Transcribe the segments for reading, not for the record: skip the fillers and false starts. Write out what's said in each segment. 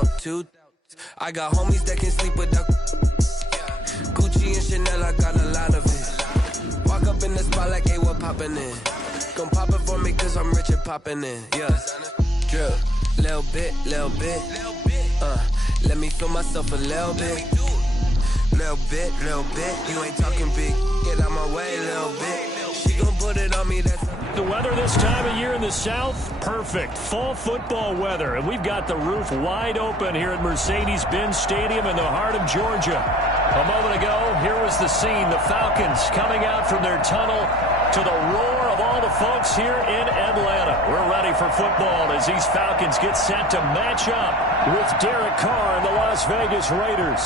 without two. I got homies that can sleep without Gucci and Chanel, I got a lot of it. Walk up in the spot like, hey, what poppin' in? Gon' pop it for me cause I'm rich and poppin' in. Yeah, drip, little bit. Let me feel myself a little bit. Little bit. You ain't talking big. Get out my way, little bit. She gon' put it on me, that's... The weather this time of year in the South, perfect. Fall football weather. And we've got the roof wide open here at Mercedes-Benz Stadium in the heart of Georgia. A moment ago, here was the scene. The Falcons coming out from their tunnel to the roar of all the folks here in Atlanta. We're ready for football as these Falcons get set to match up with Derek Carr and the Las Vegas Raiders.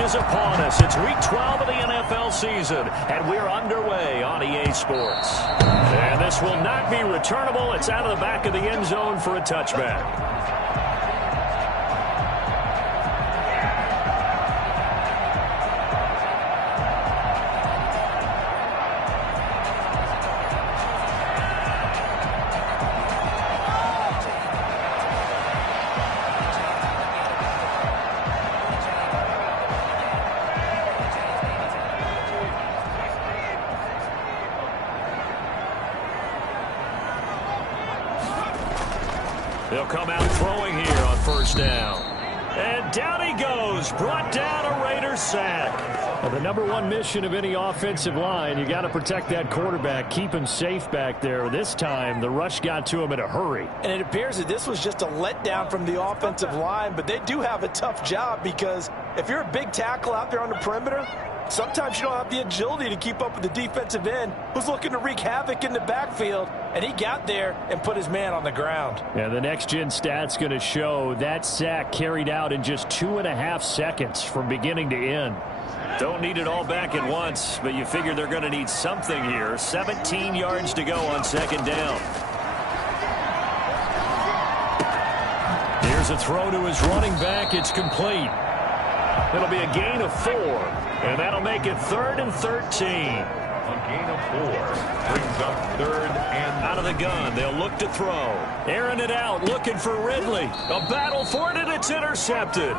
Is upon us. It's week 12 of the NFL season, and we're underway on EA Sports. And this will not be returnable. It's out of the back of the end zone for a touchback. They'll come out throwing here on first down. And down he goes. Brought down a Raiders sack. Well, the number one mission of any offensive line, you got to protect that quarterback, keep him safe back there. This time, the rush got to him in a hurry. And it appears that this was just a letdown from the offensive line, but they do have a tough job because if you're a big tackle out there on the perimeter, sometimes you don't have the agility to keep up with the defensive end who's looking to wreak havoc in the backfield, and he got there and put his man on the ground. Yeah, the next-gen stat's going to show that sack carried out in just 2.5 seconds from beginning to end. Don't need it all back at once, but you figure they're going to need something here. 17 yards to go on second down. Here's a throw to his running back. It's complete. It'll be a gain of 4, and that'll make it 3rd and 13. A gain of 4 brings up 3rd and out of the gun. They'll look to throw. Airing it out, looking for Ridley. A battle for it, and it's intercepted.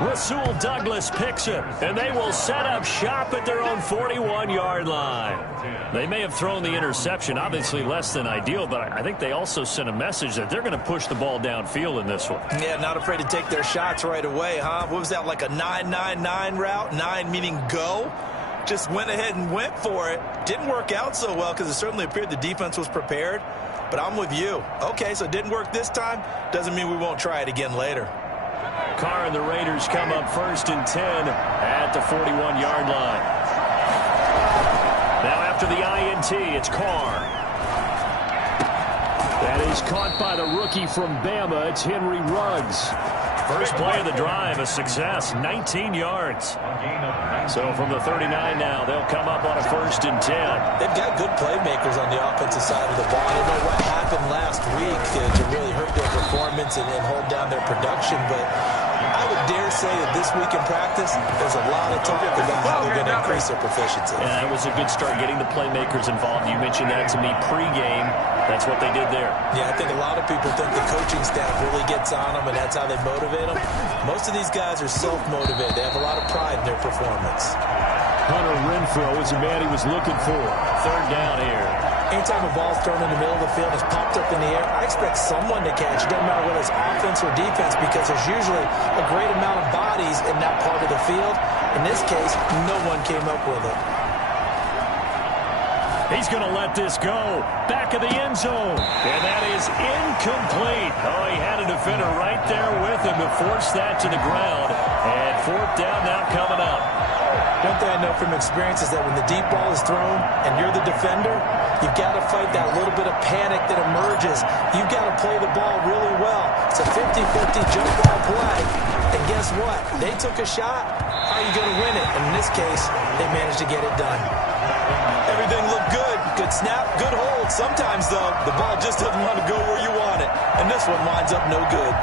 Rasul Douglas picks it, and they will set up shop at their own 41-yard line. They may have thrown the interception, obviously less than ideal, but I think they also sent a message that they're going to push the ball downfield in this one. Yeah, not afraid to take their shots right away, huh? What was that, like a 9-9-9 route? 9 meaning go? Just went ahead and went for it. Didn't work out so well because it certainly appeared the defense was prepared, but I'm with you. Okay, so it didn't work this time. Doesn't mean we won't try it again later. Carr and the Raiders come up 1st and 10 at the 41-yard line. Now after the INT, it's Carr. That is caught by the rookie from Bama. It's Henry Ruggs. First play of the drive, a success, 19 yards. So from the 39 now, they'll come up on a 1st and 10. They've got good playmakers on the offensive side of the ball. I don't know what happened last week to really hurt their performance and hold down their production, but I would dare say that this week in practice, there's a lot of talk about how they're going to increase their proficiency. And that was a good start, getting the playmakers involved. You mentioned that to me pregame. That's what they did there. Yeah, I think a lot of people think the coaching staff really gets on them, and that's how they motivate them. Most of these guys are self-motivated. They have a lot of pride in their performance. Hunter Renfrow is the man he was looking for. 3rd down here. Anytime a ball's thrown in the middle of the field, it's popped up in the air, I expect someone to catch. It doesn't matter whether it's offense or defense because there's usually a great amount of bodies in that part of the field. In this case, no one came up with it. He's going to let this go. Back of the end zone. And that is incomplete. Oh, he had a defender right there with him to force that to the ground. And 4th down now coming up. One thing I know from experience is that when the deep ball is thrown and you're the defender, you've got to fight that little bit of panic that emerges. You've got to play the ball really well. It's a 50-50 jump ball play. And guess what? They took a shot. How are you going to win it? And in this case, they managed to get it done. Everything looked good Good snap, good hold. Sometimes, though, the ball just doesn't want to go where you want it. And this one winds up no good.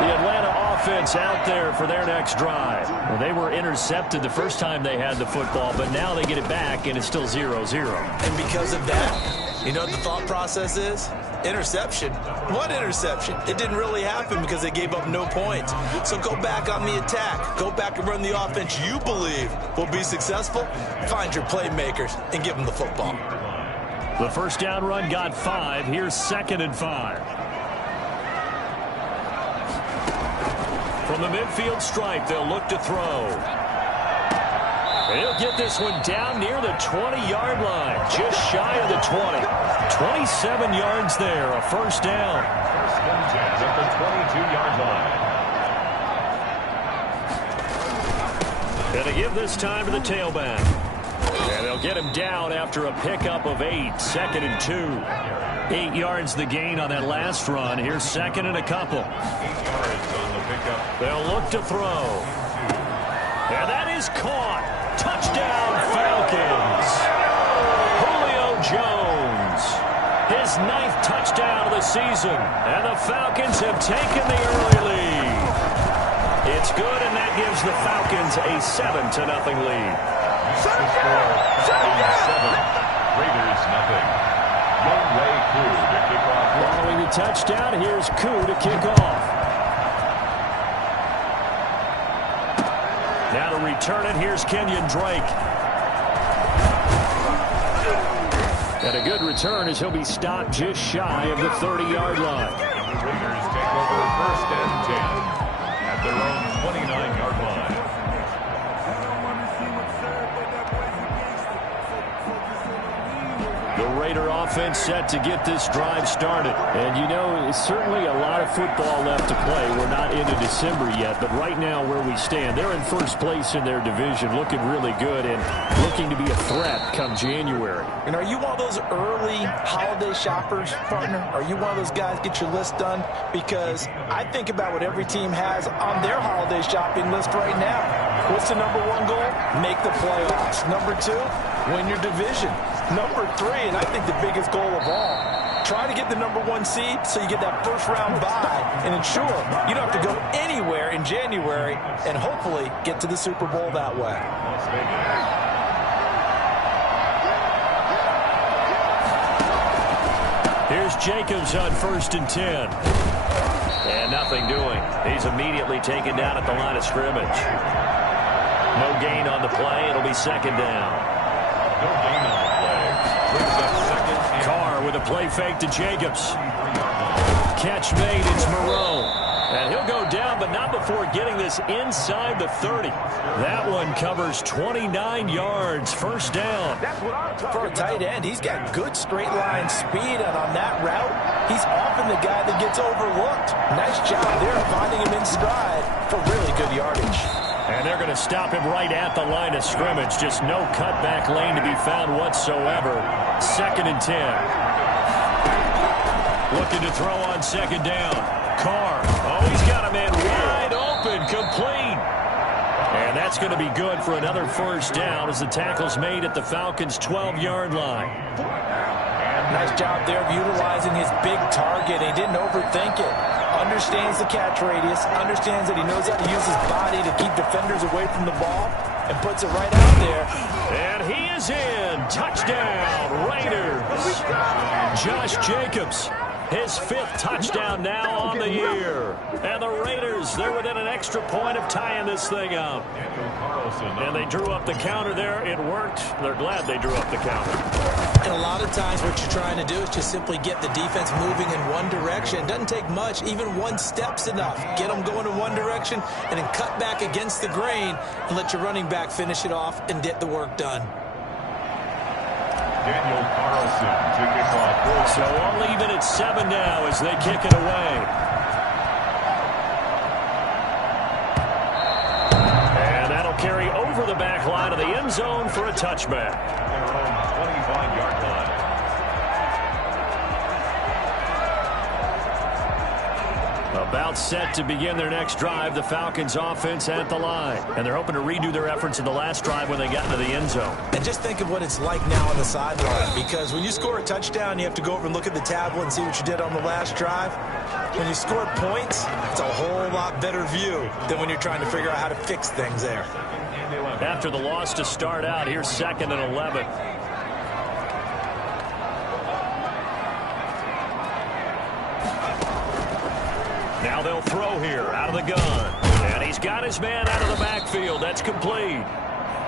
The Atlanta offense out there for their next drive. Well, they were intercepted the first time they had the football, but now they get it back, and it's still 0-0. And because of that, you know what the thought process is? Interception. What interception? It didn't really happen because they gave up no points. So go back on the attack. Go back and run the offense you believe will be successful. Find your playmakers and give them the football. The first down run got 5. Here's 2nd and 5. From the midfield stripe, they'll look to throw. He'll get this one down near the 20-yard line, just shy of the 20. 27 yards there, a first down. First and 10 at the 22-yard line. Going to give this time to the tailback. And they'll get him down after a pickup of 8, 2nd and 2. 8 yards the gain on that last run. Here's 2nd and a couple. 8 yards on the pickup. They'll look to throw. And that is caught. Touchdown, Falcons. Julio Jones. His 9th touchdown of the season. And the Falcons have taken the early lead. It's good, and that gives the Falcons a 7-0 lead. The score, 7. Raiders, nothing. Young Way Koo to kick off. Following the touchdown, here's Koo to kick off. Now to return it, here's Kenyon Drake. And a good return as he'll be stopped just shy of the 30-yard line. The Raiders take over 1st and 10 at their own 29-yard line. The Raider offense set to get this drive started. And, you know, it's certainly a lot of football left to play. We're not into December yet, but right now where we stand, they're in first place in their division, looking really good and looking to be a threat come January. And are you one of those early holiday shoppers, partner? Are you one of those guys get your list done? Because I think about what every team has on their holiday shopping list right now. What's the number 1 goal? Make the playoffs. Number 2, win your division. Number 3, and I think the biggest goal of all, try to get the number 1 seed so you get that first-round bye and ensure you don't have to go anywhere in January and hopefully get to the Super Bowl that way. Las Vegas. Here's Jacobs on 1st and 10. And nothing doing. He's immediately taken down at the line of scrimmage. No gain on the play. It'll be 2nd down. No gain on the play. Brings up 2nd and Carr with a play fake to Jacobs. Catch made. It's Moreau. And he'll go down, but not before getting this inside the 30. That one covers 29 yards. First down. For a tight end, he's got good straight line speed, and on that route, he's often the guy that gets overlooked. Nice job there finding him in stride for really good yardage. And they're going to stop him right at the line of scrimmage. Just no cutback lane to be found whatsoever. 2nd and 10. Looking to throw on 2nd down. Carr. Oh, he's got a man wide open. Complete. And that's going to be good for another first down as the tackle's made at the Falcons' 12-yard line. Nice job there of utilizing his big target. He didn't overthink it. Understands the catch radius, understands that he knows how to use his body to keep defenders away from the ball, and puts it right out there. And he is in. Touchdown, Raiders. Josh Jacobs, his 5th touchdown now on the year. And the Raiders, they're within an extra point of tying this thing up. And they drew up the counter there. It worked. They're glad they drew up the counter. And a lot of times what you're trying to do is just simply get the defense moving in one direction. It doesn't take much. Even 1 step's enough. Get them going in one direction and then cut back against the grain and let your running back finish it off and get the work done. Daniel Carlson to kick off. So all even at 7 now as they kick it away. And that'll carry over the back line of the end zone for a touchback. Their own 25-yard line. A About set to begin their next drive, the Falcons offense at the line. And they're hoping to redo their efforts in the last drive when they got into the end zone. And just think of what it's like now on the sideline, because when you score a touchdown, you have to go over and look at the tablet and see what you did on the last drive. When you score points, it's a whole lot better view than when you're trying to figure out how to fix things there. After the loss to start out, here's 2nd and 11. Now they'll throw here out of the gun. And he's got his man out of the backfield. That's complete.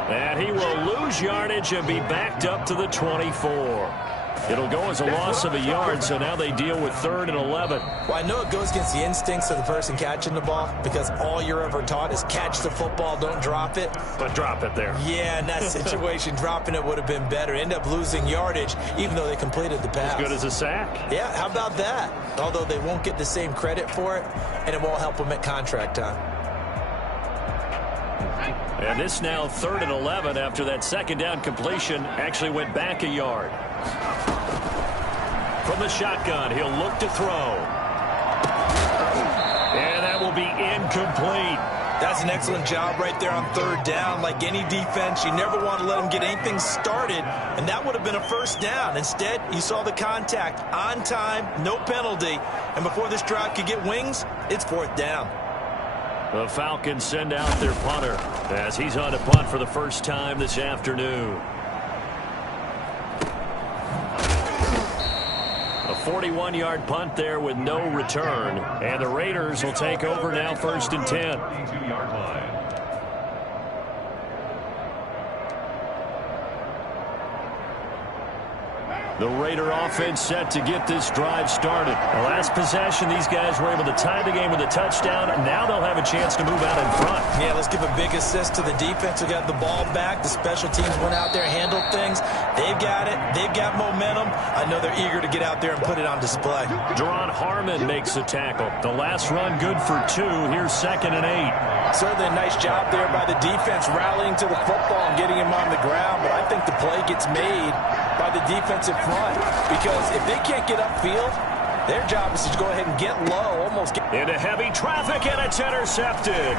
And he will lose yardage and be backed up to the 24. It'll go as a loss of a yard, so now they deal with 3rd and 11. Well, I know it goes against the instincts of the person catching the ball, because all you're ever taught is catch the football, don't drop it. But drop it there. Yeah, in that situation, dropping it would have been better. End up losing yardage, even though they completed the pass. As good as a sack. Yeah, how about that? Although they won't get the same credit for it, and it won't help them at contract time. And this now 3rd and 11 after that 2nd down completion actually went back a yard. From the shotgun, he'll look to throw. And that will be incomplete. That's an excellent job right there on 3rd down. Like any defense, you never want to let them get anything started, and that would have been a 1st down. Instead, you saw the contact on time, no penalty, and before this drive could get wings, it's 4th down. The Falcons send out their punter as he's on to punt for the first time this afternoon. A 41-yard punt there with no return. And the Raiders will take over now 1st and 10. The Raider offense set to get this drive started. The last possession, these guys were able to tie the game with a touchdown, and now they'll have a chance to move out in front. Yeah, let's give a big assist to the defense who got the ball back. The special teams went out there, handled things. They've got it. They've got momentum. I know they're eager to get out there and put it on display. Deron Harmon makes the tackle. The last run good for 2. Here's 2nd and 8. Certainly a nice job there by the defense rallying to the football and getting him on the ground, but I think the play gets made by the defensive front, because if they can't get upfield, their job is to go ahead and get low, almost get into heavy traffic, and it's intercepted.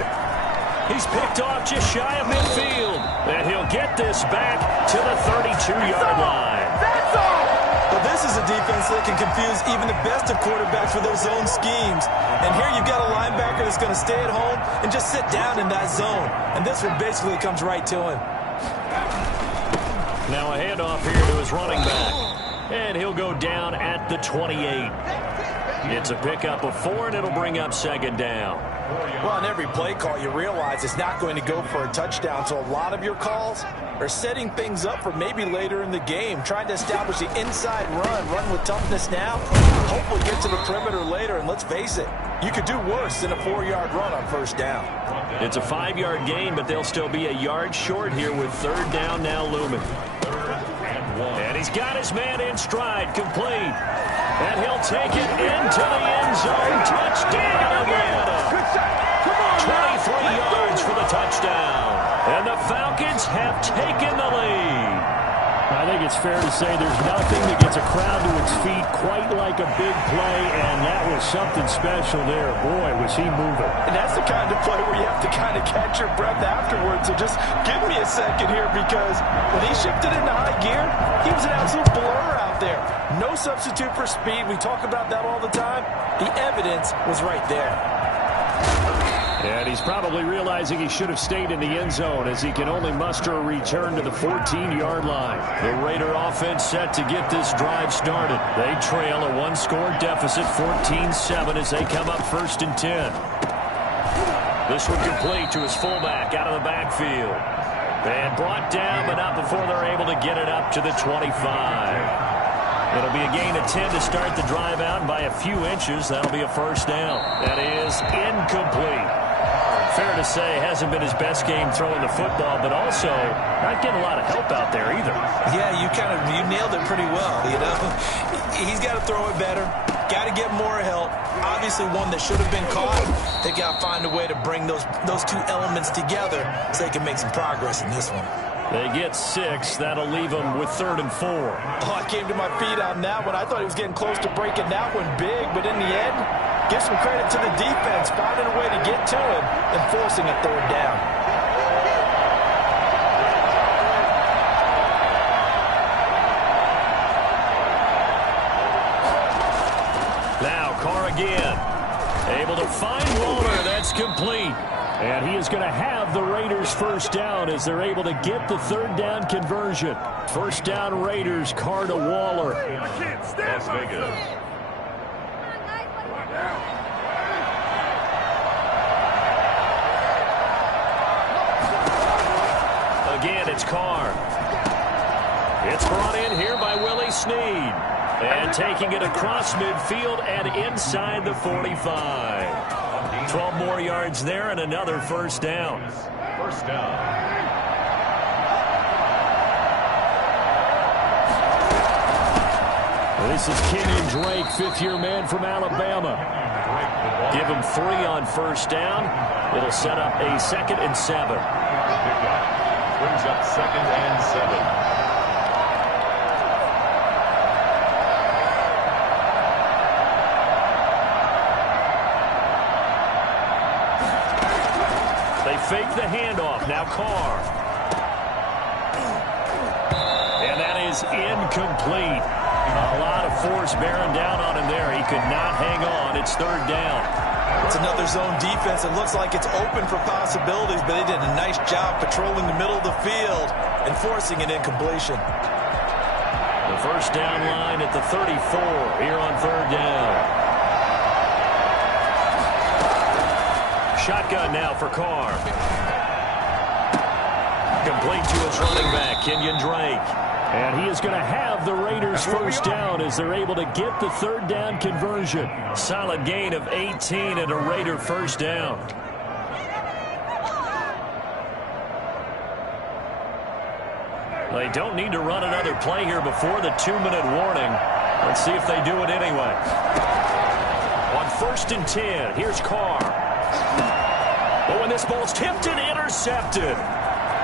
He's picked off just shy of midfield, and he'll get this back to the 32-yard line. That's all! But this is a defense that can confuse even the best of quarterbacks with their zone schemes. And here you've got a linebacker that's going to stay at home and just sit down in that zone. And this one basically comes right to him. Now a handoff here to his running back. And he'll go down at the 28. It's a pickup of 4, and it'll bring up 2nd down. Well, on every play call, you realize it's not going to go for a touchdown. So a lot of your calls are setting things up for maybe later in the game, trying to establish the inside run with toughness now, hopefully get to the perimeter later. And let's face it, you could do worse than a 4-yard run on 1st down. It's a 5-yard gain, but they'll still be a yard short here with 3rd down now looming. And he's got his man in stride, complete. And he'll take it into the end zone. Touchdown, Atlanta. 23 yards for the touchdown. And the Falcons have taken the lead. I think it's fair to say there's nothing that gets a crowd to its feet quite like a big play, and that was something special there. Boy, was he moving. And that's the kind of play where you have to kind of catch your breath afterwards. So just give me a second here, because when he shifted into high gear, he was an absolute blur out there. No substitute for speed. We talk about that all the time. The evidence was right there. And he's probably realizing he should have stayed in the end zone, as he can only muster a return to the 14-yard line. The Raider offense set to get this drive started. They trail a 1-score deficit, 14-7, as they come up 1st and 10. This one complete to his fullback out of the backfield. And brought down, but not before they're able to get it up to the 25. It'll be a gain of 10 to start the drive out, and by a few inches, that'll be a 1st down. That is incomplete. Fair to say, hasn't been his best game throwing the football, but also not getting a lot of help out there either. Yeah, you nailed it pretty well, you know. He's got to throw it better, got to get more help. Obviously one that should have been caught. They got to find a way to bring those two elements together so they can make some progress in this one. They get 6. That'll leave them with 3rd and 4. Oh, I came to my feet on that one. I thought he was getting close to breaking that one big, but in the end, Give some credit to the defense, finding a way to get to him and forcing a third down. Now Carr again. Able to find Waller. That's complete. And he is going to have the Raiders first down as they're able to get the third down conversion. First down Raiders, Carr to Waller. Las Vegas. Again, it's Carr. It's brought in here by Willie Snead. And taking it across midfield and inside the 45. 12 more yards there and another first down. First down. This is Kenyon Drake, fifth-year man from Alabama. Give him 3 on first down. It'll set up a 2nd and 7. Brings up 2nd and 7. Fake the handoff. Now Carr. And that is incomplete. A lot of force bearing down on him there. He could not hang on. It's third down. It's another zone defense. It looks like it's open for possibilities, but they did a nice job patrolling the middle of the field and forcing an incompletion. The first down line at the 34 here on third down. Shotgun now for Carr. Complete to his running back, Kenyon Drake. And he is going to have the Raiders first down as they're able to get the third down conversion. Solid gain of 18 and a Raider first down. They don't need to run another play here before the 2-minute warning. Let's see if they do it anyway. On 1st and 10, here's Carr. But when this ball's tipped and intercepted.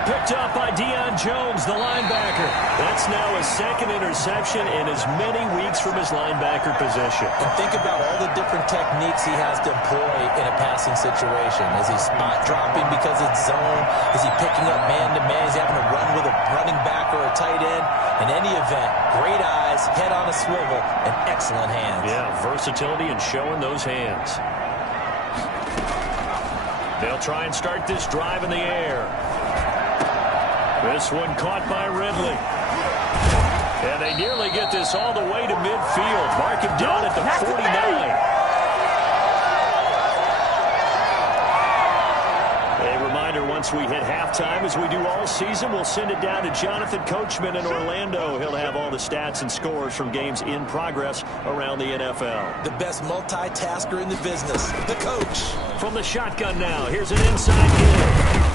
Picked up by Deion Jones, the linebacker. That's now his 2nd interception in as many weeks from his linebacker position. And think about all the different techniques he has to employ in a passing situation. Is he spot dropping because it's zone? Is he picking up man-to-man? Is he having to run with a running back or a tight end? In any event, great eyes, head on a swivel, and excellent hands. Yeah, versatility and showing those hands. They'll try and start this drive in the air. This one caught by Ridley. And they nearly get this all the way to midfield. Mark him down at the 49. A reminder, once we hit halftime, as we do all season, we'll send it down to Jonathan Coachman in Orlando. He'll have all the stats and scores from games in progress around the NFL. The best multitasker in the business, the coach. From the shotgun now, here's an inside hit.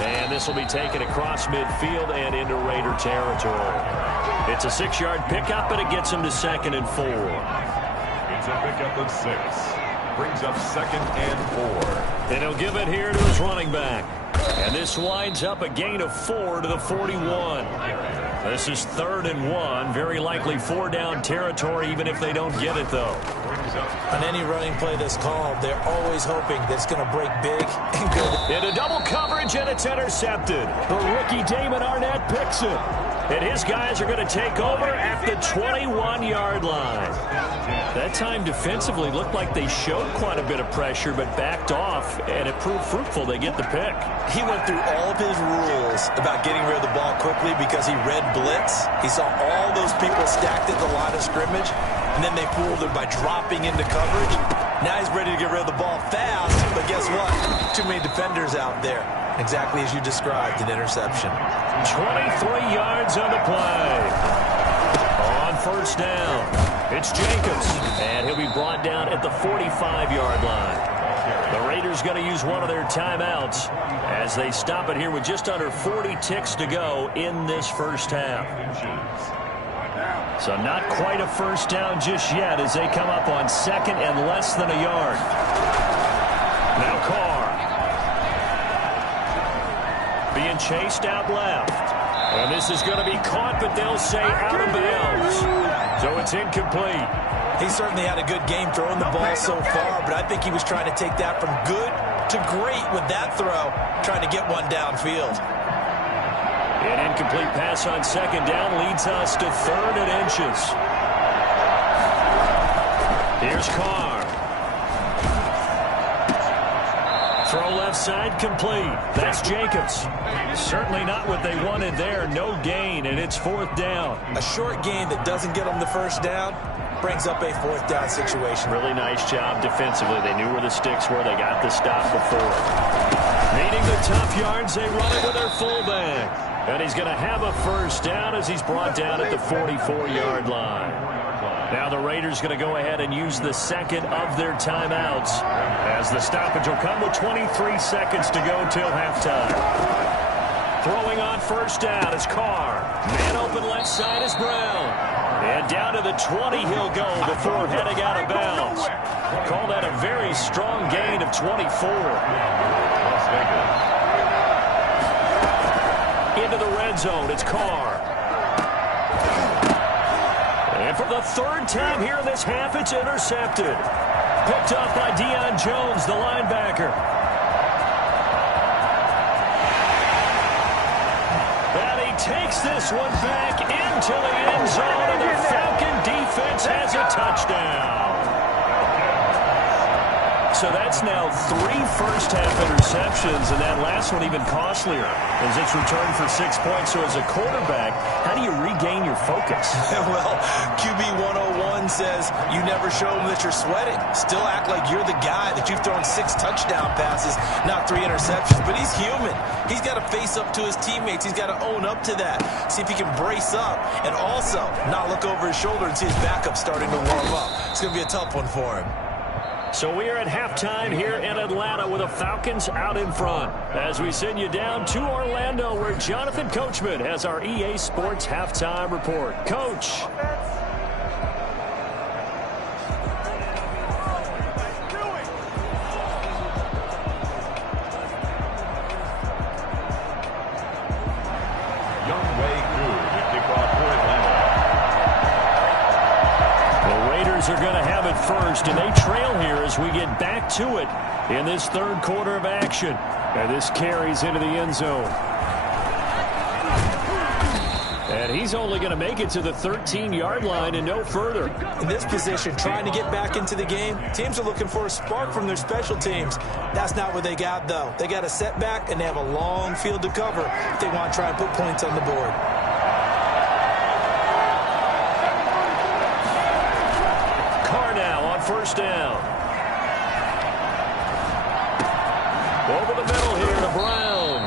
And this will be taken across midfield and into Raider territory. It's a 6-yard pickup, but it gets him to 2nd and 4. It's a pickup of 6. Brings up 2nd and 4. And he'll give it here to his running back. And this winds up a gain of 4 to the 41. This is 3rd and 1. Very likely 4-down territory, even if they don't get it, though. On any running play that's called, they're always hoping that it's going to break big and good. Into double coverage, and it's intercepted. The rookie Damon Arnett picks it. And his guys are going to take over at the 21-yard line. That time defensively looked like they showed quite a bit of pressure, but backed off, and it proved fruitful. They get the pick. He went through all of his rules about getting rid of the ball quickly because he read blitz. He saw all those people stacked at the line of scrimmage, and then they fooled him by dropping into coverage. Now he's ready to get rid of the ball fast, but guess what? Too many defenders out there. Exactly as you described, an interception. 23 yards on the play. On first down, it's Jacobs, and he'll be brought down at the 45-yard line. The Raiders going to use one of their timeouts as they stop it here with just under 40 ticks to go in this first half. So not quite a first down just yet as they come up on 2nd and less than a yard. Now Carr. Being chased out left. And this is going to be caught, but they'll say out of bounds. So it's incomplete. He certainly had a good game throwing the ball so far, but I think he was trying to take that from good to great with that throw, trying to get one downfield. An incomplete pass on second down leads us to 3rd and inches. Here's Carr. Throw left side complete. That's Jacobs. Certainly not what they wanted there. No gain, and it's 4th down. A short gain that doesn't get them the first down brings up a 4th down situation. Really nice job defensively. They knew where the sticks were. They got the stop before. Needing the tough yards, they run it with their fullback. And he's going to have a first down as he's brought down at the 44-yard line. Now the Raiders going to go ahead and use the second of their timeouts as the stoppage will come with 23 seconds to go till halftime. Throwing on first down is Carr. Man open left side is Brown. And down to the 20 he'll go before heading out of bounds. Call that a very strong gain of 24. Las Vegas. Into the red zone, it's Carr. And for the 3rd time here in this half, it's intercepted. Picked off by Deion Jones, the linebacker. And he takes this one back into the end zone, and the Falcon defense has a touchdown. So that's now 3 first-half interceptions, and that last one even costlier as it's returned for 6 points. So as a quarterback, how do you regain your focus? Well, QB 101 says you never show them that you're sweating. Still act like you're the guy, that you've thrown 6 touchdown passes, not 3 interceptions. But he's human. He's got to face up to his teammates. He's got to own up to that. See if he can brace up and also not look over his shoulder and see his backup starting to warm up. It's going to be a tough one for him. So we are at halftime here in Atlanta with the Falcons out in front as we send you down to Orlando where Jonathan Coachman has our EA Sports halftime report. Coach. Are going to have it first, and they trail here as we get back to it in this 3rd quarter of action. And this carries into the end zone. And he's only going to make it to the 13-yard line and no further. In this position, trying to get back into the game, teams are looking for a spark from their special teams. That's not what they got, though. They got a setback, and they have a long field to cover if they want to try and put points on the board. First down. Over the middle here to Brown.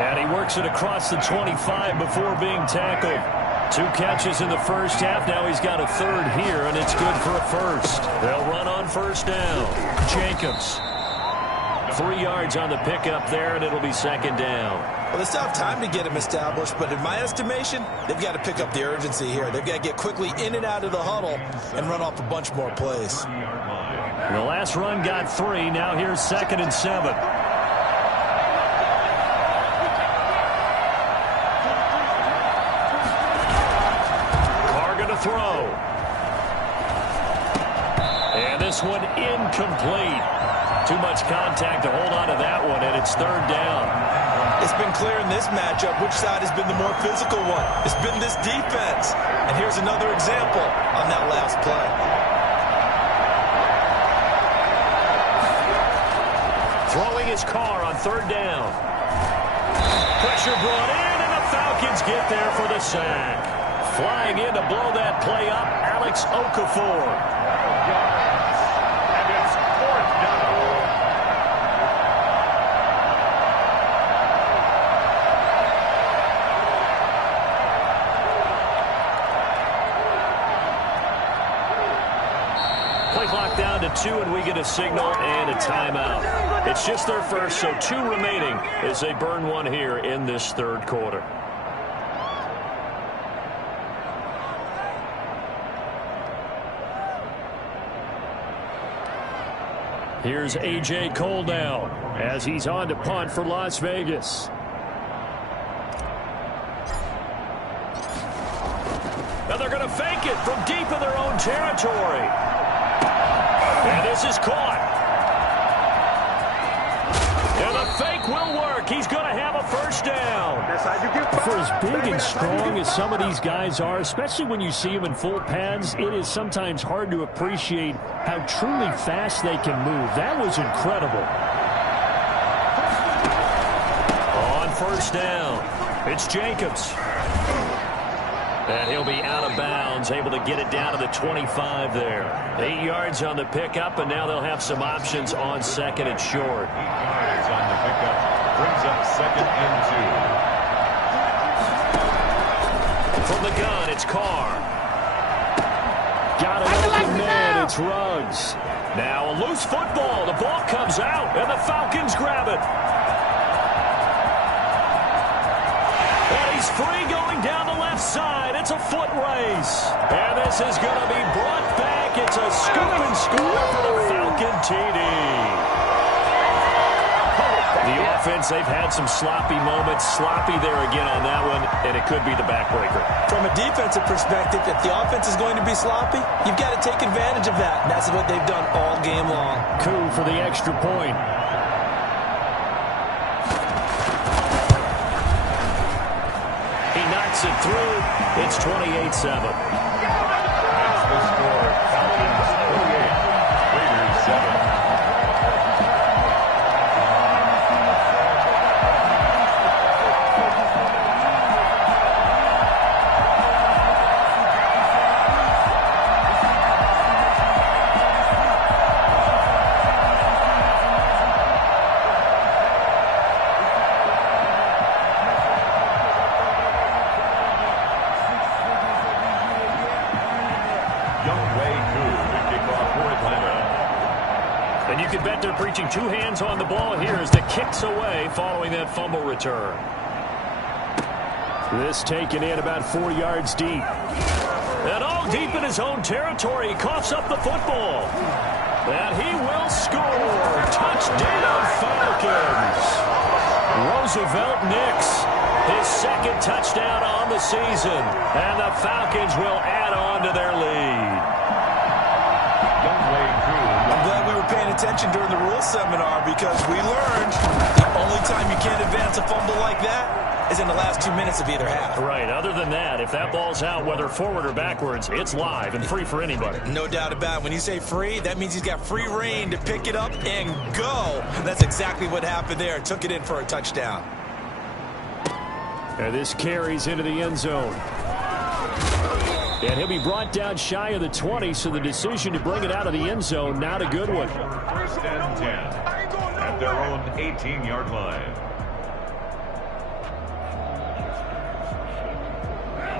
And he works it across the 25 before being tackled. 2 catches in the first half. Now he's got a 3rd here, and it's good for a first. They'll run on first down. Jacobs. 3 yards on the pickup there, and it'll be 2nd down. Well, they still have time to get him established, but in my estimation, they've got to pick up the urgency here. They've got to get quickly in and out of the huddle and run off a bunch more plays. The last run got 3. Now here's 2nd and 7. Carr going to throw. And this one incomplete. Too much contact to hold on to that one, and it's 3rd down. It's been clear in this matchup which side has been the more physical one. It's been this defense. And here's another example on that last play. Throwing his Carr on 3rd down. Pressure brought in, and the Falcons get there for the sack. Flying in to blow that play up, Alex Okafor. Clock down to 2, and we get a signal and a timeout. It's just their first, so 2 remaining as they burn one here in this 3rd quarter. Here's A.J. Cole now as he's on to punt for Las Vegas. Now they're going to fake it from deep in their own territory. And this is caught. And the fake will work. He's going to have a first down. For as big and strong as some of these guys are, especially when you see them in full pads, it is sometimes hard to appreciate how truly fast they can move. That was incredible. On first down, it's Jacobs. And he'll be out of bounds, able to get it down to the 25 there. 8 yards on the pickup, and now they'll have some options on second and short. 8 yards on the pickup. Brings up second and 2. From the gun, it's Carr. Got an open man. It's Ruggs. Now a loose football. The ball comes out, and the Falcons grab it. And he's free going down the left side. It's a foot race. And this is going to be brought back. It's a scoop and score for the Falcon TD. The offense, they've had some sloppy moments. Sloppy there again on that one, and it could be the backbreaker. From a defensive perspective, if the offense is going to be sloppy, you've got to take advantage of that. And that's what they've done all game long. Coup for the extra point. He knocks it through. It's 28-7. That's the score. Falcons 28, Raiders 7. And you can bet they're preaching two hands on the ball here as the kick's away following that fumble return. This taken in about 4 yards deep. And all deep in his own territory. He coughs up the football. And he will score. Touchdown, Falcons. Roosevelt Nix, his second touchdown on the season. And the Falcons will add on to their lead. I'm glad we were paying attention during the rules seminar because we learned the only time you can't advance a fumble like that is in the last 2 minutes of either half. Right. Other than that, if that ball's out, whether forward or backwards, it's live and free for anybody. No doubt about it. When you say free, that means he's got free reign to pick it up and go. That's exactly what happened there. Took it in for a touchdown. And this carries into the end zone. And he'll be brought down shy of the 20, so the decision to bring it out of the end zone, not a good one. First and 10 at their own 18-yard line.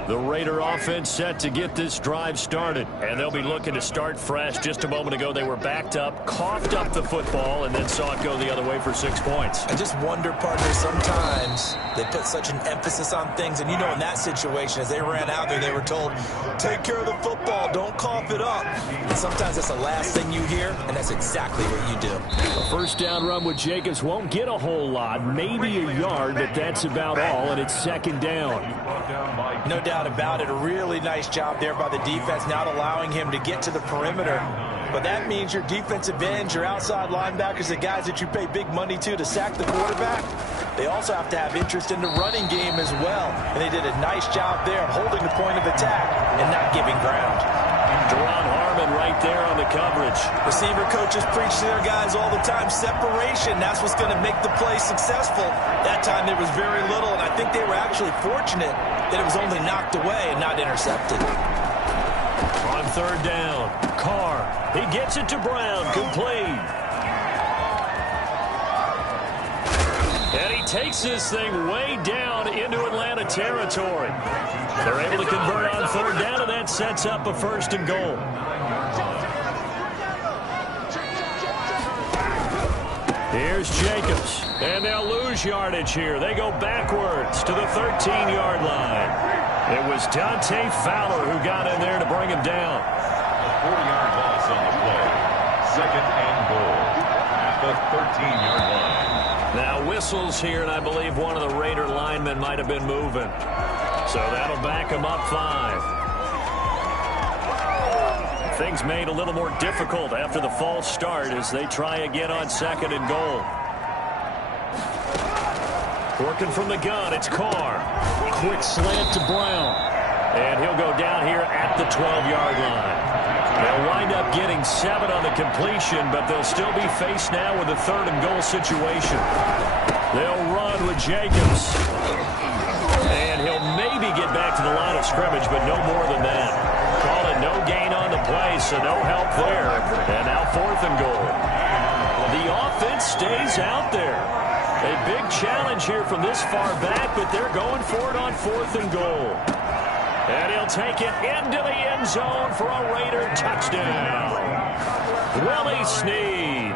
The Raider offense set to get this drive started. And they'll be looking to start fresh. Just a moment ago, they were backed up, coughed up the football, and then saw it go the other way for 6 points. I just wonder, partner, sometimes they put such an emphasis on things. And, you know, in that situation, as they ran out there, they were told, take care of the football, don't cough it up. And sometimes that's the last thing you hear, and that's exactly what you do. A first down run with Jacobs won't get a whole lot, maybe a yard, but that's about all, and it's second down. No doubt about it. A really nice job there by the defense, not allowing him to get to the perimeter. But that means your defensive ends, your outside linebackers, the guys that you pay big money to sack the quarterback, they also have to have interest in the running game as well. And they did a nice job there of holding the point of attack and not giving ground. Deron Harmon right there on the coverage. Receiver coaches preach to their guys all the time. Separation, that's what's going to make the play successful. That time there was very little, and I think they were actually fortunate that it was only knocked away and not intercepted. On third down, Carr. He gets it to Brown, complete. And he takes this thing way down into Atlanta territory. They're able to convert on third down, and that sets up a first and goal. Here's Jacobs, and they'll lose yardage here. They go backwards to the 13-yard line. It was Dante Fowler who got in there to bring him down. A 4-yard loss on the play. Second and goal at the 13-yard line. Now whistles here, and I believe one of the Raider linemen might have been moving. So that'll back him up 5. Things made a little more difficult after the false start as they try again on 2nd and goal. Working from the gun, it's Carr. Quick slant to Brown. And he'll go down here at the 12-yard line. They'll wind up getting 7 on the completion, but they'll still be faced now with a 3rd and goal situation. They'll run with Jacobs. And he'll maybe get back to the line of scrimmage, but no more than that. Call it no gain on the play, so no help there. And now 4th and goal. The offense stays out there. A big challenge here from this far back, but they're going for it on 4th and goal. And he'll take it into the end zone for a Raider touchdown. Willie Snead,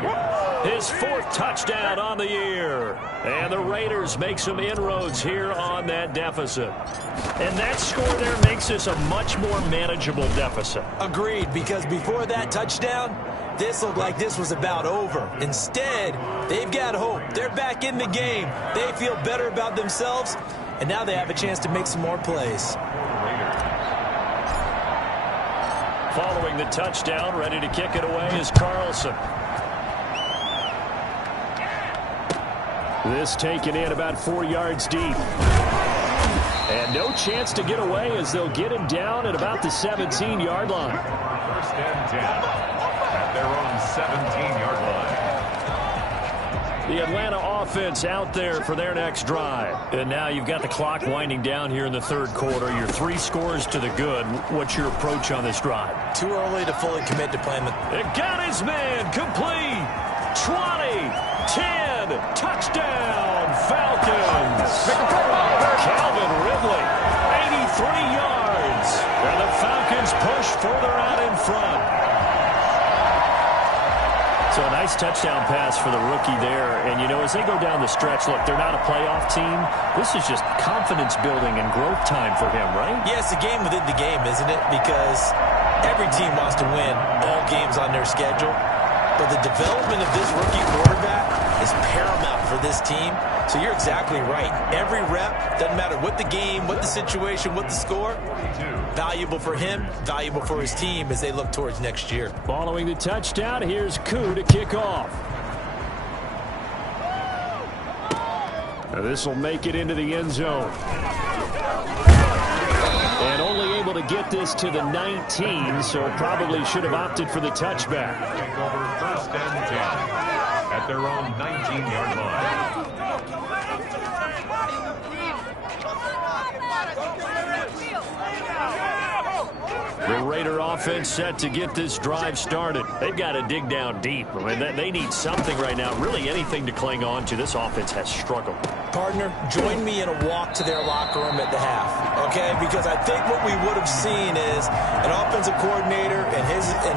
his 4th touchdown on the year. And the Raiders make some inroads here on that deficit. And that score there makes this a much more manageable deficit. Agreed, because before that touchdown, this looked like this was about over. Instead, they've got hope. They're back in the game. They feel better about themselves, and now they have a chance to make some more plays. Following the touchdown, ready to kick it away is Carlson. This taken in about 4 yards deep. And no chance to get away as they'll get him down at about the 17-yard line. 1st and 10 at their own 17-yard line. The Atlanta offense out there for their next drive. And now you've got the clock winding down here in the 3rd quarter. You're 3 scores to the good. What's your approach on this drive? Too early to fully commit to playing the... It got his man complete. 20, 10, touchdown, Falcons. Calvin Ridley, 83 yards. And the Falcons push further out in front. So a nice touchdown pass for the rookie there. And, you know, as they go down the stretch, look, they're not a playoff team. This is just confidence building and growth time for him, right? Yeah, it's a game within the game, isn't it? Because every team wants to win all games on their schedule. But the development of this rookie quarterback is paramount for this team. So you're exactly right. Every rep, doesn't matter what the game, what the situation, what the score, valuable for him, valuable for his team as they look towards next year. Following the touchdown, here's Koo to kick off. Now this will make it into the end zone. And only able to get this to the 19, so probably should have opted for the touchback. Take over 1st and 10 at their own 19-yard line. The Raider offense set to get this drive started. They've got to dig down deep. I mean, they need something right now, really anything to cling on to. This offense has struggled. Partner, join me in a walk to their locker room at the half, okay? Because I think what we would have seen is an offensive coordinator and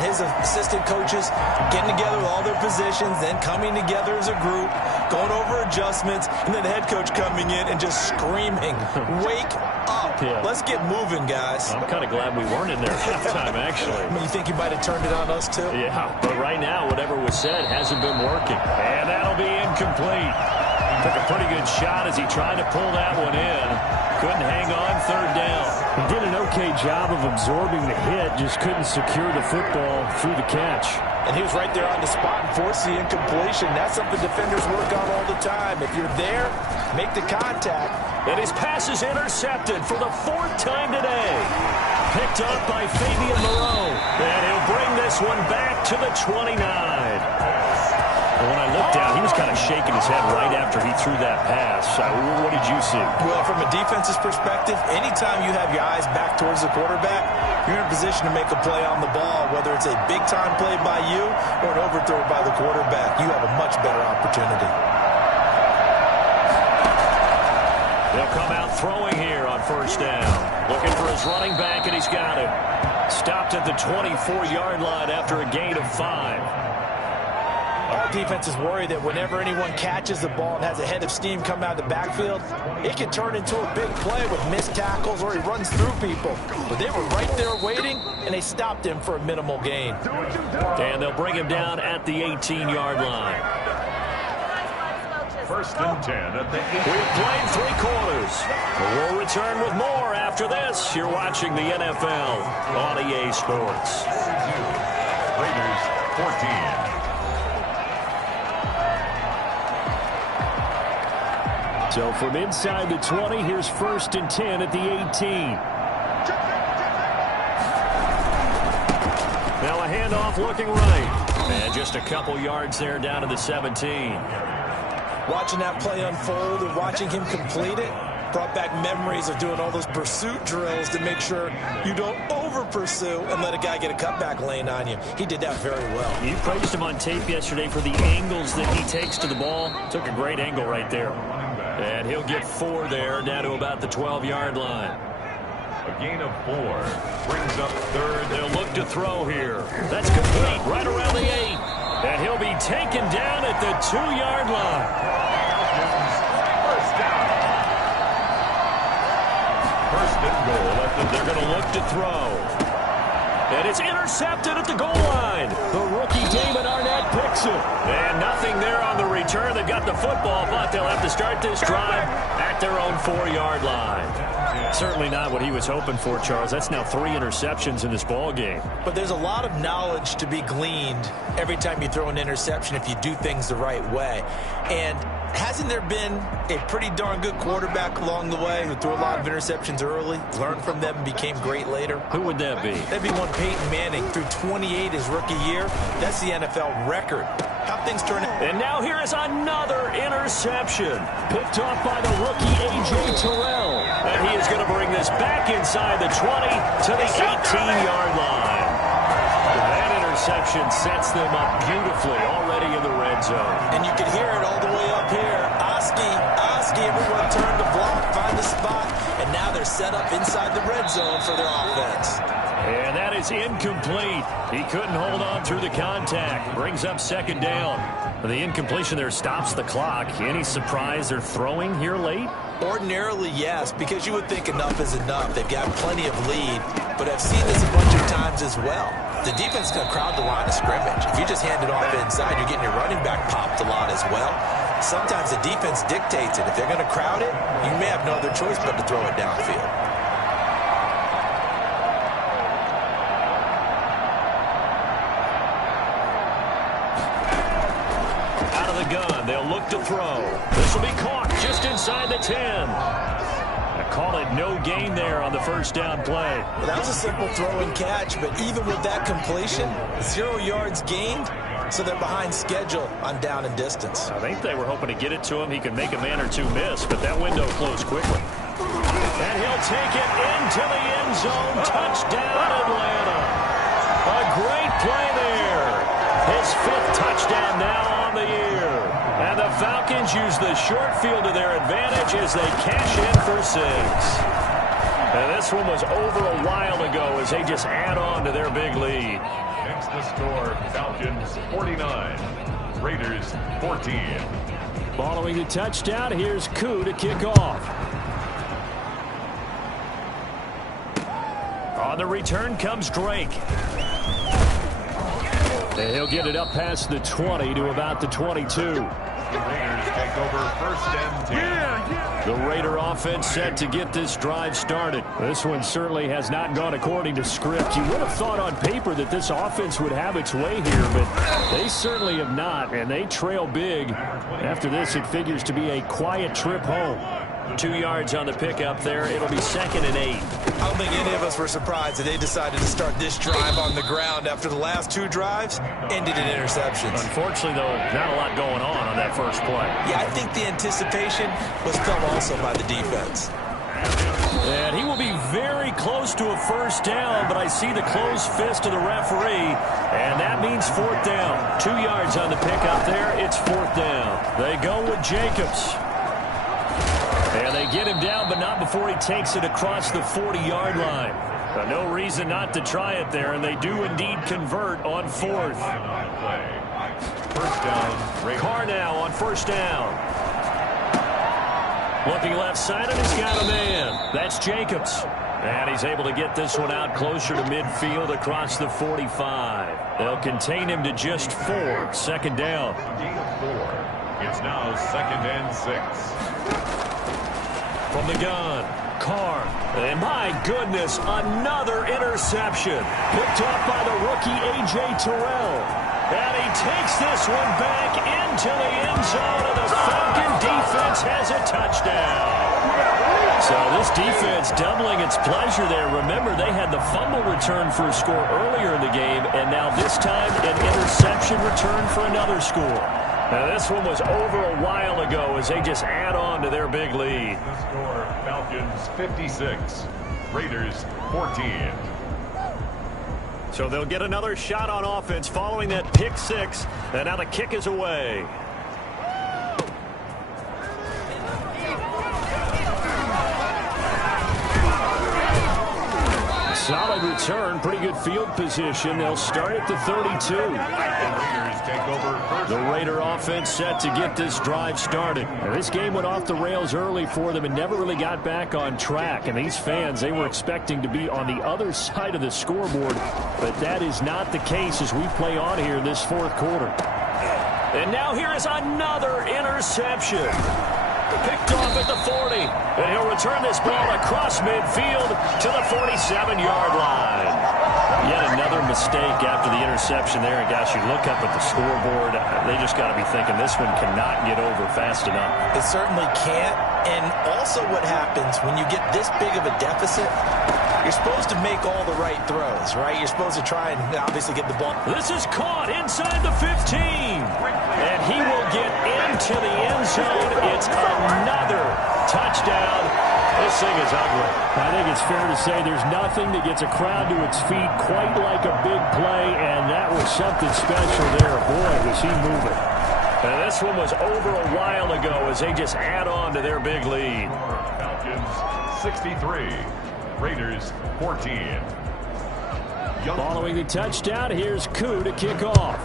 his assistant coaches getting together with all their positions, then coming together as a group, going over adjustments, and then the head coach coming in and just screaming, "Wake up. Yeah. Let's get moving, guys." I'm kind of glad we weren't in there halftime, actually. I mean, you think you might have turned it on us, too? Yeah, but right now, whatever was said hasn't been working. And that'll be incomplete. Took a pretty good shot as he tried to pull that one in. Couldn't hang on 3rd down. He did an okay job of absorbing the hit, just couldn't secure the football through the catch. And he was right there on the spot and forced the incompletion. That's something defenders work on all the time. If you're there, make the contact. And his pass is intercepted for the 4th time today. Picked up by Fabian Moreau. And he'll bring this one back to the 29. And when I looked down, he was kind of shaking his head right after he threw that pass. What did you see? Well, from a defense's perspective, anytime you have your eyes back towards the quarterback, you're in a position to make a play on the ball, whether it's a big-time play by you or an overthrow by the quarterback. You have a much better opportunity. They'll come out throwing here on 1st down. Looking for his running back, and he's got it. Stopped at the 24-yard line after a gain of 5. All defenses worry that whenever anyone catches the ball and has a head of steam come out of the backfield, it can turn into a big play with missed tackles or he runs through people. But they were right there waiting, and they stopped him for a minimal gain. And they'll bring him down at the 18-yard line. 1st and 10 at the 18. We've played 3 quarters. We'll return with more after this. You're watching the NFL on EA Sports. 14. So from inside the 20, here's 1st and 10 at the 18. Now a handoff looking right. And just a couple yards there down to the 17. Watching that play unfold and watching him complete it brought back memories of doing all those pursuit drills to make sure you don't over-pursue and let a guy get a cutback lane on you. He did that very well. You praised him on tape yesterday for the angles that he takes to the ball. Took a great angle right there. And he'll get 4 there, down to about the 12-yard line. A gain of 4 brings up 3rd. They'll look to throw here. That's complete right around the 8. And he'll be taken down at the 2-yard line. First down. 1st and goal. They're going to look to throw. And it's intercepted at the goal line. The rookie Damon Arnett picks it. And nothing there on the return. They've got the football, but they'll have to start this drive at their own 4-yard line. Certainly not what he was hoping for, Charles. That's now 3 interceptions in this ball game. But there's a lot of knowledge to be gleaned every time you throw an interception if you do things the right way. And hasn't there been a pretty darn good quarterback along the way who threw a lot of interceptions early, learned from them, and became great later? Who would that be? That'd be one Peyton Manning, threw 28 his rookie year. That's the NFL record. How things turn out. And now here is another interception. Picked off by the rookie A.J. Terrell. And he is going to bring this back inside the 20 to the 18-yard line. That interception sets them up beautifully already in the red zone. And you can hear it all the way up here. Oski, everyone turned to block, find the spot, and now they're set up inside the red zone for their offense. And that is incomplete. He couldn't hold on through the contact. Brings up 2nd down. The incompletion there stops the clock. Any surprise they're throwing here late? Ordinarily, yes, because you would think enough is enough. They've got plenty of lead, but I've seen this a bunch of times as well. The defense is going to crowd the line of scrimmage. If you just hand it off inside, you're getting your running back popped a lot as well. Sometimes the defense dictates it. If they're going to crowd it, you may have no other choice but to throw it downfield. Out of the gun, they'll look to throw. This will be caught just inside the 10. I call it no gain there on the 1st down play. Well, that was a simple throw and catch, but even with that completion, 0 yards gained, so they're behind schedule on down and distance. I think they were hoping to get it to him. He could make a man or two miss, but that window closed quickly. And he'll take it into the end zone. Touchdown, Atlanta. A great play there. His 5th touchdown now on the year. And the Falcons use the short field to their advantage as they cash in for 6. And this one was over a while ago as they just add on to their big lead. Next the score, Falcons 49, Raiders 14. Following the touchdown, here's Koo to kick off. On the return comes Drake. And he'll get it up past the 20 to about the 22. The Raiders take over 1st and 10. The Raider offense set to get this drive started. This one certainly has not gone according to script. You would have thought on paper that this offense would have its way here, but they certainly have not, and they trail big. After this, it figures to be a quiet trip home. 2 yards on the pickup there. It'll be 2nd and 8. I don't think any of us were surprised that they decided to start this drive on the ground after the last 2 drives ended in interceptions. Unfortunately, though, not a lot going on that first play. Yeah, I think the anticipation was felt also by the defense. And he will be very close to a 1st down, but I see the closed fist of the referee, and that means 4th down. 2 yards on the pickup there. It's 4th down. They go with Jacobs. And they get him down, but not before he takes it across the 40-yard line. No reason not to try it there, and they do indeed convert on 4th. 1st down, Raiders. Carr now on 1st down. Looking left side, and he's got a man. That's Jacobs. And he's able to get this one out closer to midfield across the 45. They'll contain him to just 4. 2nd down. Gain of 4. It's now 2nd and 6. From the gun, Carr. And my goodness, another interception. Picked off by the rookie A.J. Terrell. And he takes this one back into the end zone, and the Falcon defense has a touchdown. So this defense doubling its pleasure there. Remember, they had the fumble return for a score earlier in the game, and now this time an interception return for another score. Now this one was over a while ago as they just add on to their big lead. The score, Falcons 56, Raiders 14. So they'll get another shot on offense following that pick six, and now the kick is away. Solid return, pretty good field position. They'll start at the 32. Raiders take over first. The Raider offense set to get this drive started. Now, this game went off the rails early for them and never really got back on track. And these fans, they were expecting to be on the other side of the scoreboard. But that is not the case as we play on here in this fourth quarter. And now here is another interception. Picked off at the 40. And he'll return this ball across midfield to the 47-yard line. Yet another mistake after the interception there. And, gosh, you look up at the scoreboard. They just got to be thinking this one cannot get over fast enough. It certainly can't. And also what happens when you get this big of a deficit, you're supposed to make all the right throws, right? You're supposed to try and obviously get the ball. This is caught inside the 15. And he will get into the end zone. It's another touchdown. This thing is ugly. I think it's fair to say there's nothing that gets a crowd to its feet quite like a big play, and that was something special there. Boy, was he moving. And this one was over a while ago as they just add on to their big lead. Falcons 63, Raiders 14. Following the touchdown, here's Koo to kick off.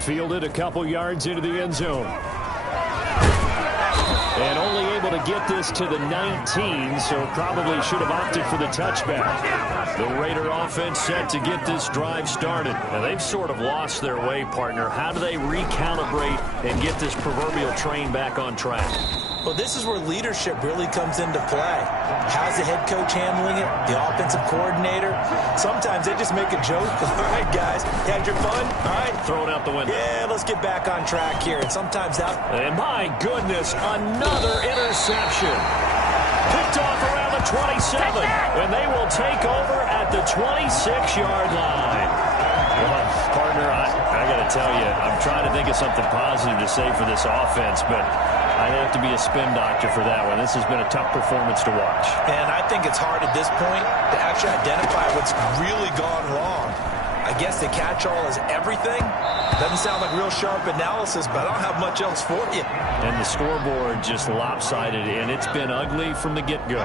Fielded a couple yards into the end zone. And only able to get this to the 19, so probably should have opted for the touchback. The Raider offense set to get this drive started. Now, they've sort of lost their way, partner. How do they recalibrate and get this proverbial train back on track? Well, this is where leadership really comes into play. How's the head coach handling it? The offensive coordinator? Sometimes they just make a joke. All right, guys, you had your fun? All right. Throw it out the window. Yeah, let's get back on track here. And sometimes that... And my goodness, another interception. Picked off around the 27. And they will take over at the 26-yard line. Well, partner, I got to tell you, I'm trying to think of something positive to say for this offense, but I'd have to be a spin doctor for that one. This has been a tough performance to watch. And I think it's hard at this point to actually identify what's really gone wrong. I guess the catch-all is everything. Doesn't sound like real sharp analysis, but I don't have much else for you. And the scoreboard just lopsided, and it's been ugly from the get-go.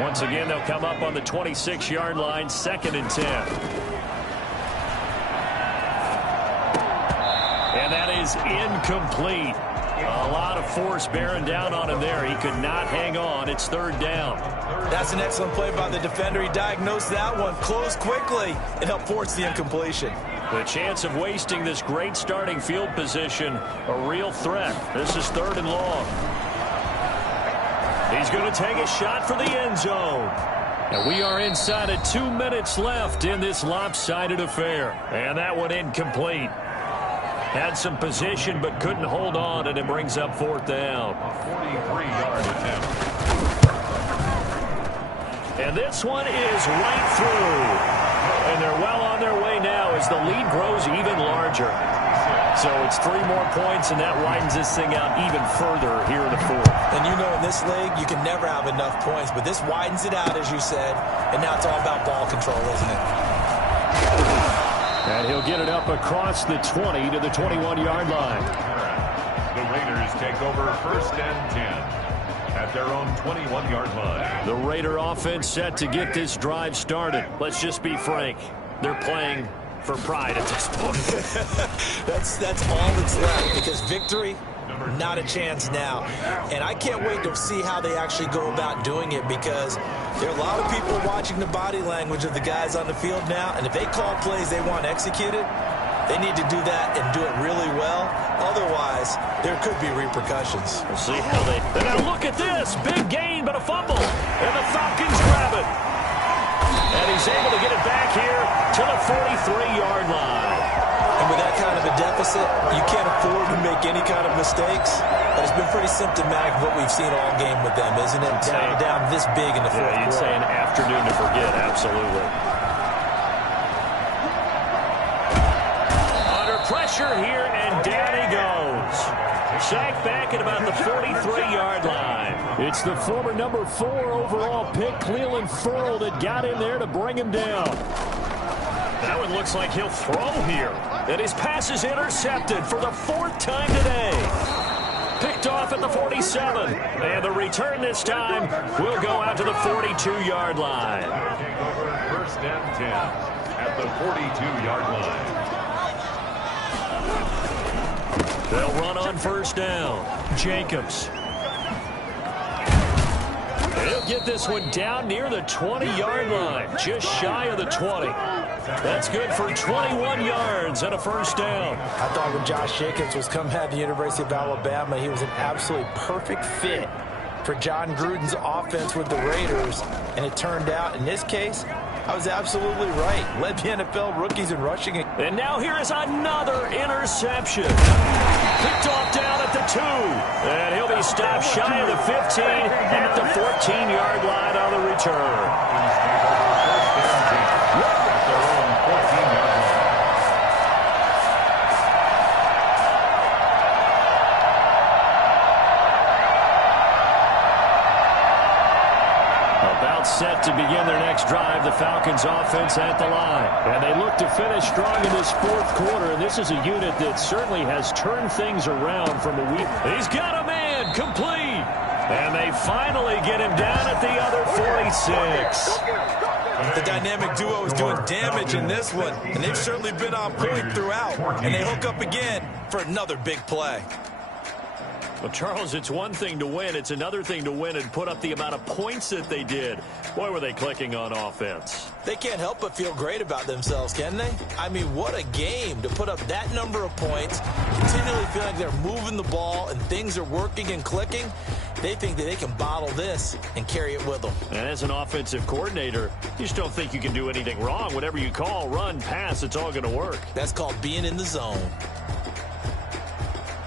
Once again, they'll come up on the 26-yard line, 2nd and 10. And that is incomplete. A lot of force bearing down on him there. He could not hang on. It's 3rd down. That's an excellent play by the defender. He diagnosed that one, closed quickly, and helped force the incompletion. The chance of wasting this great starting field position, a real threat. This is 3rd and long. He's going to take a shot for the end zone. And we are inside of 2 minutes left in this lopsided affair. And that one incomplete. Had some position but couldn't hold on, and it brings up 4th down. A 43-yard attempt. And this one is right through. And they're well on their way now as the lead grows even larger. So it's 3 more points, and that widens this thing out even further here in the 4th. And you know in this league, you can never have enough points, but this widens it out, as you said, and now it's all about ball control, isn't it? And he'll get it up across the 20 to the 21-yard line. The Raiders take over 1st and 10 at their own 21-yard line. The Raider offense set to get this drive started. Let's just be frank. They're playing for pride at this point. That's all that's left, because victory, not a chance now. And I can't wait to see how they actually go about doing it, because there are a lot of people watching the body language of the guys on the field now, and if they call plays they want executed, they need to do that and do it really well. Otherwise, there could be repercussions. We'll see how they... And now look at this. Big gain, but a fumble. And the Falcons grab it. And he's able to get it back face it, you can't afford to make any kind of mistakes. But it's been pretty symptomatic of what we've seen all game with them, isn't it? Down this big in the fourth quarter. You'd say an afternoon to forget, absolutely. Under pressure here, and down he goes. Sacked back at about the 43-yard line. It's the former number 4 overall pick, Cleveland Ferrell, that got in there to bring him down. That one looks like he'll throw here. And his pass is intercepted for the 4th time today. Picked off at the 47. And the return this time will go out to the 42-yard line. First and 10 at the 42-yard line. They'll run on first down. Jacobs. He'll get this one down near the 20-yard line, just shy of the 20. That's good for 21 yards and a first down. I thought when Josh Jacobs was coming out of the University of Alabama, he was an absolutely perfect fit for John Gruden's offense with the Raiders. And it turned out, in this case, I was absolutely right. Led the NFL rookies in rushing. And now here is another interception. Picked off down at the 2. And he'll be stopped shy of the 15 and at the 14-yard line on the return. Set to begin their next drive, the Falcons offense at the line. And they look to finish strong in this fourth quarter, and this is a unit that certainly has turned things around from a week. He's got a man, complete. And they finally get him down at the other 46. The dynamic duo is doing damage in this one, and they've certainly been on point throughout. And they hook up again for another big play. Well, Charles, it's one thing to win. It's another thing to win and put up the amount of points that they did. Boy, were they clicking on offense. They can't help but feel great about themselves, can they? I mean, what a game to put up that number of points, continually feeling like they're moving the ball and things are working and clicking. They think that they can bottle this and carry it with them. And as an offensive coordinator, you just don't think you can do anything wrong. Whatever you call, run, pass, it's all going to work. That's called being in the zone.